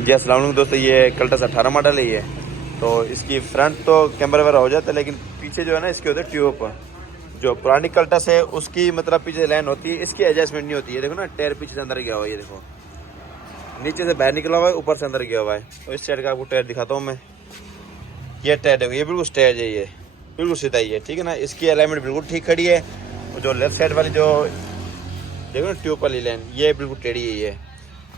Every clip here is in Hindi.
जी अस्सलाम वालेकुम दोस्तों, ये कल्टस 18 मॉडल है ये। तो इसकी फ्रंट तो कैमरा वगैरह हो जाता है, लेकिन पीछे जो है ना इसके होते हैं ट्यूब। जो पुरानी कल्टस है उसकी मतलब पीछे लाइन होती है, इसकी एडजस्टमेंट नहीं होती है। देखो ना टायर पीछे से अंदर गया हुआ है, ये देखो नीचे से बाहर निकला हुआ है, ऊपर से अंदर गया हुआ है। तो इस साइड का आपको टायर दिखाता हूँ मैं। ये टायर है, ये बिल्कुल स्ट्रेट है, ये बिल्कुल सीधा ही है, ठीक है ना। इसकी अलाइनमेंट बिल्कुल ठीक खड़ी है। और जो लेफ्ट साइड वाली जो देखो ना ट्यूब वाली लाइन, ये बिल्कुल टेढ़ी है ये।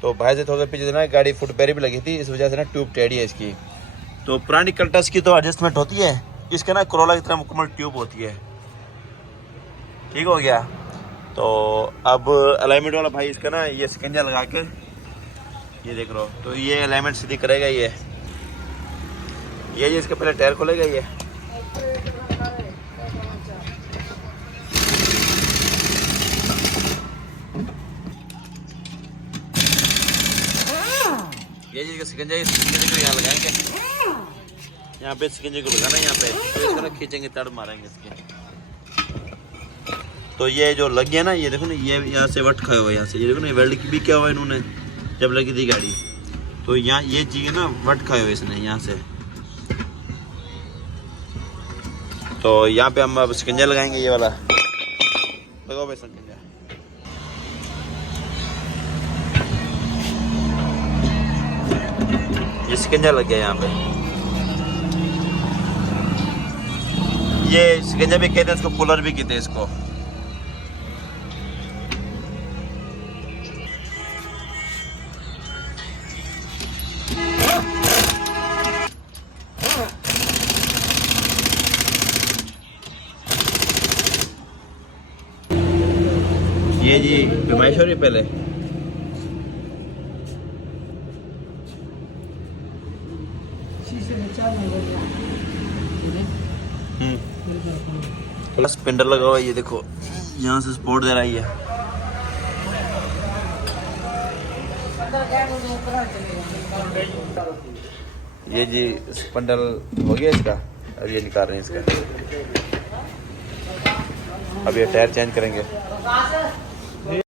तो भाई से थोड़ा पीछे ना गाड़ी फुट पैरी भी लगी थी, इस वजह से ना ट्यूब टेढ़ी है इसकी। तो पुरानी कल्टस की तो एडजस्टमेंट होती है, इसके ना कोरोला की तरह मुकम्मल ट्यूब होती है। ठीक हो गया। तो अब अलाइनमेंट वाला भाई इसका ना ये स्कंजा लगा के ये देख लो, तो ये अलाइनमेंट सीधी करेगा। ये इसके पहले टायर खोलेगा ये। ये जी सिकंजा को यहाँ लगाएंगे, यहाँ पे सिकंजे को लगाना है यहाँ पे, तो इसको ना खींचेंगे, तड़ मारेंगे इसके। तो ये जो लग गया ना, ये देखो ना, ये यहाँ से वट खाया हुआ, यहाँ से ये देखो ना वेल्ड की भी क्या हुआ इन्होंने जब लगी थी गाड़ी। तो यहाँ ये चीज़ ना वट खाए हुए इसने यहाँ से। तो यहाँ पे हम अब सिकंजा लगाएंगे, ये वाला लगाओ भाई सिकंजा। ये सिकंजा लग गया यहाँ पे। ये सिकंजा भी कहते हैं इसको, पुलर भी कहते हैं इसको। ये जी पैमाइश हो रही पहले। प्लस स्पिंडर लगा हुआ है, ये देखो यहाँ से सपोर्ट दे रहा है ये। ये जी स्पिंडल हो गया इसका, अब ये निकाल रहे हैं इसका। अब ये टायर चेंज करेंगे।